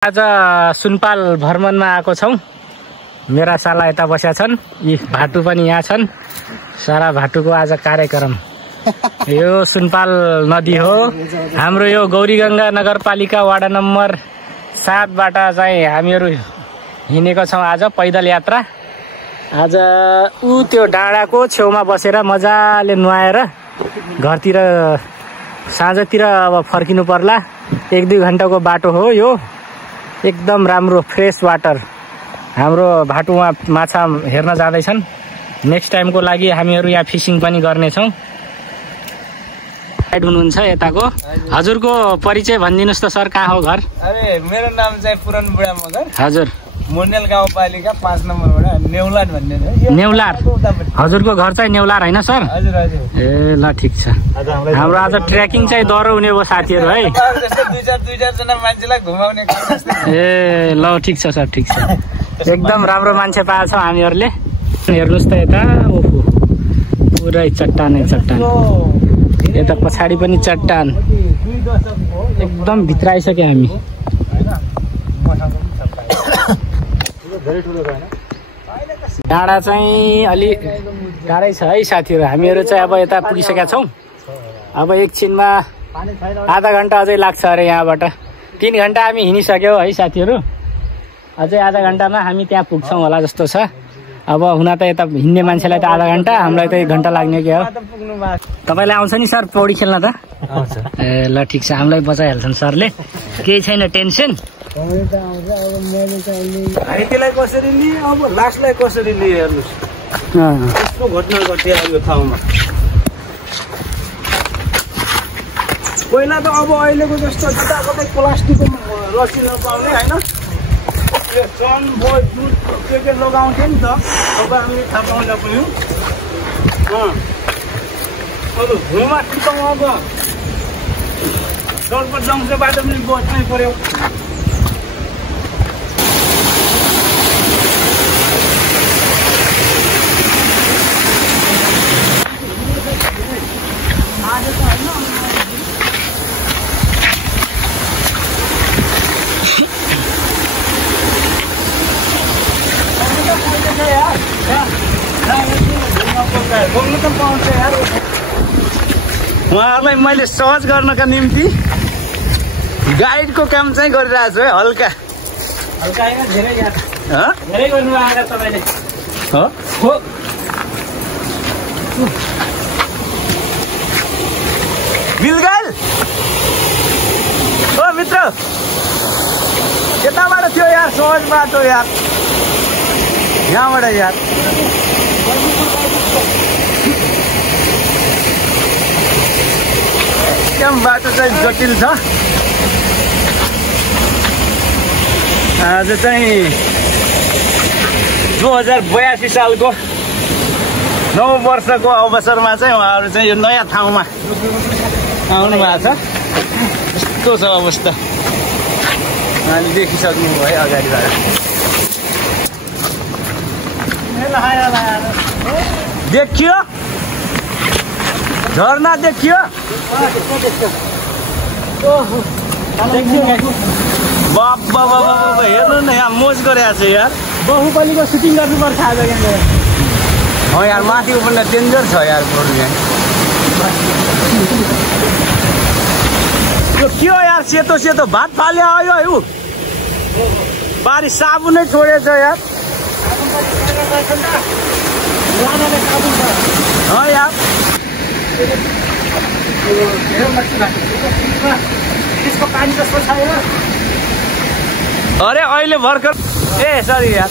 आज सुनपाल भ्रमणमा आएको छौं। मेरा साला यता बसेका छन्, यी भाटु पनि यहाँ छन्। सारा भाटुको आज कार्यक्रम। यो सुनपाल नदी हो। हाम्रो यो गौरीगंगा नगरपालिका वार्ड नम्बर 7 बाट चाहिँ हामीहरू हिँडेको छौं आज पैदल यात्रा। आज ऊ त्यो डाँडाको छेउमा बसेर मजाले नुहाएर घरतिर साँझतिर अब फर्किनु पर्ला। 1-2 घण्टाको बाटो हो यो। एकदम राम्रो फ्रेश वाटर। हाम्रो भाटुमा माछा हेर्न जाँदैछन्। नेक्स्ट टाइमको लागि हामीहरू यहाँ फिसिङ पनि गर्नेछौँ। गाइड हुनुहुन्छ यताको। हजुरको परिचय भनिदिनुस् त सर, कहाँ हो घर? अरे मेरो नाम चाहिँ पुरान बुढा मगर। हजुर। मोर्नेल गाउँपालिका 5 नम्बरबाट नेउलार भन्ने छ। नेउलार। हजुरको घर चाहिँ नेउलार हैन सर? हजुर हजुर। ए ल ठीक छ। हाम्रो आज ट्रेकिङ चाहिँ डह्रो हुने भयो साथीहरु है। जस्तो 2-4 जना मान्छेलाई घुमाउने काम जस्तो। ए ल ठीक छ सर, ठीक छ। एकदम राम्रो मान्छे पाएछौ हामीहरुले। हेर्नुस् त यता, ओहो पुरै चट्टानै चट्टान। यता पछाडी पनि चट्टान। एकदम भित्राइसक्यो हामी। डाँडा चाहिँ अलि टाढै छ है साथीहरु। हामीहरु चाहिँ अब यता पुगिसकेका छौं। अब एकछिनमा आधा घण्टा अझै लाग्छ अरे यहाँबाट। 3 घण्टा हामी हिँडिसक्यौ है साथीहरु। अझै आधा घण्टामा हामी त्यहाँ पुग्छौं होला जस्तो छ। अब हुन त यता हिँड्ने मान्छेलाई त आधा घण्टा, हामीलाई त 1 घण्टा लाग्ने के हो। तपाईलाई आउँछ नि सर पौडी खेल्न त? आउँछ। ए ल ठीक छ, हामीलाई बचाइहाल्छन् सरले। केही छैन टेन्सन। हाइटेलाई कसरी लिए, अब लास्टलाई कसरी लिए हेर्नुस्। यस्तो घटना घट्यो यो ठाउँमा। पहिला त अब अहिलेको जस्तो जताकतै प्लास्टिकको रस्सी नपाउने हैन। यो सन बोय जुट के लगाउँथे नि त। अब हामी थाहा पाउँदा पनि अब घुमा टिपाउँ। अब सर्प जङ्गबाट पनि बच्नै पर्यो। उहाँहरूलाई मैले सहज गर्नका निम्ति गाइडको काम चाहिँ गरिरहेको छु है। हल्का हल्का हैन, धेरै यात्रा धेरै गर्नु आएर तपाईले हो। बिलगाल ओ मित्र, यताबाट थियो यार, सहज बाटो यार। यहाँबाट यार एकदम बाटो चाहिँ जटिल छ। आज चाहिँ 2082 सालको 9 वर्षको अवसरमा चाहिँ उहाँहरू चाहिँ यो नयाँ ठाउँमा आउनु भएको छ। यस्तो छ अवस्था। उहाँले देखिसक्नु भयो अगाडिबाट। देखियो झरना, देखियो बाबा बाबा हेर्नु न, यहाँ मोज गरिरहेको छ यार। बाहुबलीको सुटिङ गर्नुपर्छ आज यहाँ। हो यार, माथिको पनि डेन्जर छ यार रोड यहाँ। यो के हो यार, सेतो सेतो भात फाले आयो है। ऊ पारी साबुनै छोडेछ यार। हो यार, त्यसको पानी कस्तो छ यो? अरे अहिले भर्खर ए सरी यार।